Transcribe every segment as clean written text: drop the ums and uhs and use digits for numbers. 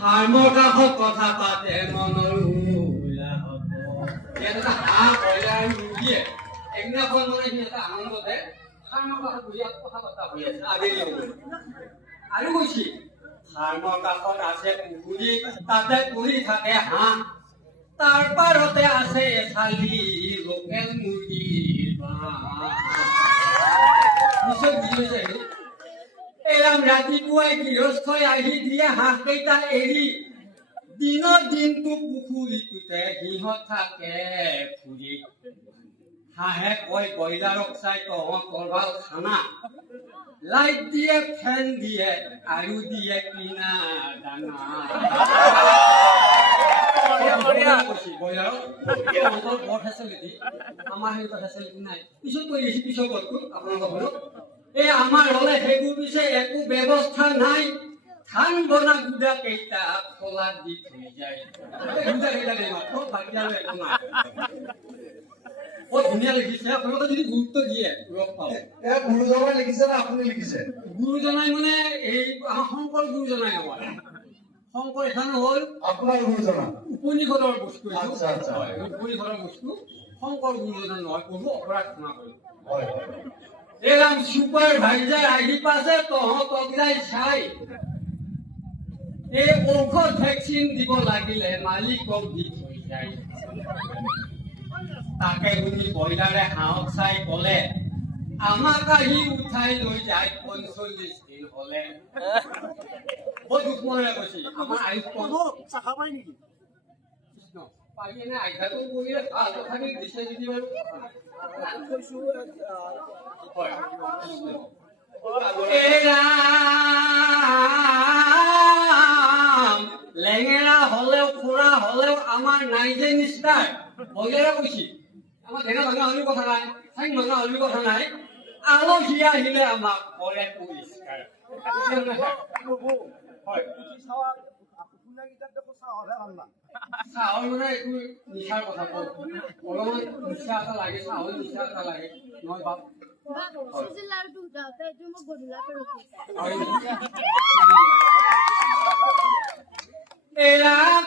ফাৰ্মৰ কাষত কথা পাতে মনৰ উলাহত এটা হাঁহ ব্ৰইলাৰ মুৰ্গীয়ে একদিনাখন মানে সি এটা আনন্দতে ফাৰ্মৰ কাষত বহি কথা পতা হৈ আছে আবেলি আৰু কৈছে ফাৰ্মৰ কাষত আছে পুখুৰী তাতে পৰি থাকে হাঁহ তাৰ পাৰতে আছে এচালি লোকেল মুৰ্গীৰ পিছত বুজিছে এৰাম ৰাতিপুৱাই গৃহস্থই আহি দিয়ে হাঁহ কেইটা এৰি দিনৰ দিনটো পুখুৰীটোতে সিহঁত থাকে ফুৰি হাঁহে কয় ব্ৰইলাৰক চাই তহঁতৰ ভাল খানা লাইট দিয়ে ফেন দিয়ে আৰু দিয়ে কিনা দানা ব্ৰইলাৰৰ ফেচিলিটি আমাৰ সেইটো ফেচিলিটি নাই পিছত কৈ দিছো পিছত আপোনালোকৰ ঘৰত এই আমাৰ হলে সেইবোৰ পিছে একো ব্যৱস্থা নাই ধান বনা গুদা কেইটা খোলাত দি থৈ যায় গুদা কেইটা দেই মাত্ৰ বাকী আৰু একো নাই বহুত ধুনীয়া লিখিছে আপোনালোকে যদি গুৰুত্ব দিয়ে ৰস পাব গুৰুজনাই লিখিছে না আপুনি লিখিছে গুৰুজনাই মানে এই আমাৰ শংকৰ গুৰুজনাই নহয় শংকৰ এখন হ'ল আপোনাৰ গুৰুজনা উপনিষদৰ বস্তু আচ্ছা আচ্ছা উপনিষদৰ বস্তু শংকৰ গুৰুজনা নহয় প্ৰভু অপৰাধ ক্ষমা কৰিব হয় এরাম সুপারভাইজার আহি পাছে তহঁতক যাই চাই এই ঔষধ ভেকচিন দিব লাগিলে মালিকক দি থৈ যায় তাকে শুনি ব্ৰইলাৰে হাঁহক চাই কলে আমাক আহি উঠাই লৈ যায় 45 দিন হলে বহুত দুখ মনেৰে কৈছে আমাৰ আয়ুষ কম চাখা পাই নেকি পাৰি এনে আইধাটো কৰিলে ভাল তথাপি দিছে যদি বাৰু কৈছো লেঙেৰা হলেও খুৰা হলেও আমাৰ নাই যে নিষ্ঠাৰ বগেৰা কৈছি আমাৰ ঢেঙা ভাঙা হলেও কথা নাই ঠাইং ভাঙা হলেও কথা নাই আলহী আহিলে আমাক কৰে পৰিষ্কাৰ চাহৰ মানে একো নিচাৰ কথা কওঁ অলপমান নিচা এটা লাগে চাহৰ নিচা এটা লাগে নহয় বাপ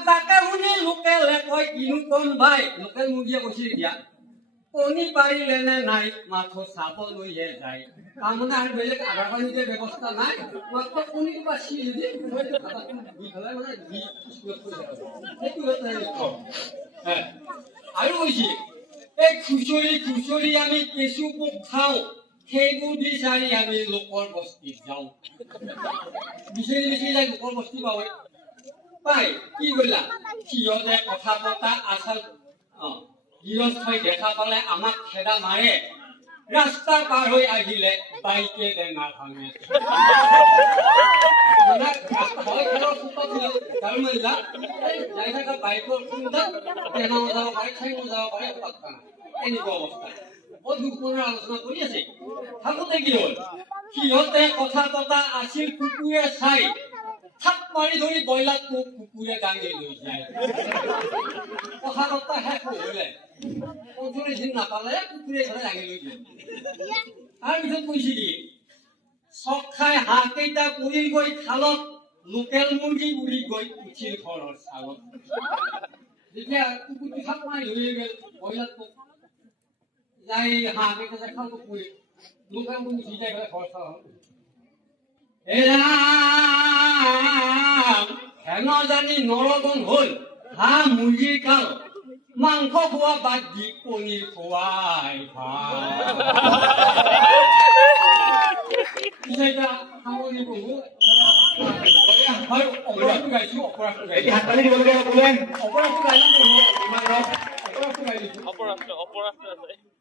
তাকে শুনি লোকেলে কয় কিনো কম ভাই লোকেল মুৰ্গীয়ে কৈছে এতিয়া কণী পাৰিলে নে নাই মাথো চাবলৈহে যায় তাৰমানে আৰু বেলেগ আধাৰ পানীতে ব্যৱস্থা নাই মাত্ৰ কণীটো বাচি যদি আৰু কৈছে এই খুচৰি আমি কেঁচু পোক খাওঁ সেইবোৰ বিচাৰি আমি লোকৰ বস্তিত যাওঁ বিচাৰি যাই লোকৰ বস্তি পাওঁ পাই কি কৰিলা সিহঁতে কথা পতা আচল গৃহস্থই দেখা পালে আমাক খেদা মাৰে ৰাস্তা পাৰ হৈ আহিলে বাইকে ডেঙা ভাঙে বাইকৰ টেঙাও যাব পাৰে ঠেঙো যাব পাৰে এনেকুৱা অৱস্থা বহুত দুখ মনৰ আলোচনা কৰি আছে থাকোতে কি হ'ল সিহঁতে কথা পতা আছিল কুকুৰে চাই থাপ মাৰি ধৰি ব্ৰইলাৰটো কুকুৰে দাঙি লৈ যায় কথা পতা শেষ নহলে 45 দিন নাপালে কুকুৰে ঘৰে দাঙি লৈ যায় তাৰপিছত কৈছে কি চক খাই হাঁহ কেইটা পৰি গৈ খালত লোকেল মুৰ্গী উৰি গৈ উঠিল ঘৰৰ চালত যেতিয়া কুকুৰটো থাপ মাৰি ধৰি গ'ল ব্ৰইলাৰটো যাই হাঁহ কেইটা খালত পৰি লোকেল মুৰ্গী উঠি যাই ঘৰ চালত হেন জানি নৰগন হল হাঁহ মুৰ্গীৰ কাল মাংস খোৱা বাদ দি পনীৰ খোৱাই অপৰাধটো গাইছো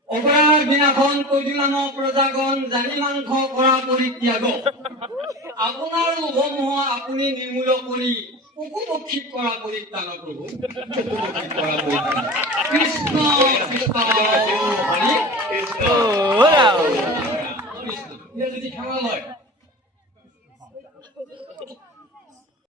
অপৰাধ দিনাখন কৈদিনাম প্ৰজাগণ জানি মাংস কৰা পৰিত্যাগ আপোনাৰ লোভমোহ আপুনি নিৰ্মূল কৰি পশু পক্ষী কৰা পৰিত্ৰাণ প্ৰভু পশু পক্ষী কৰা পৰিত্ৰাণ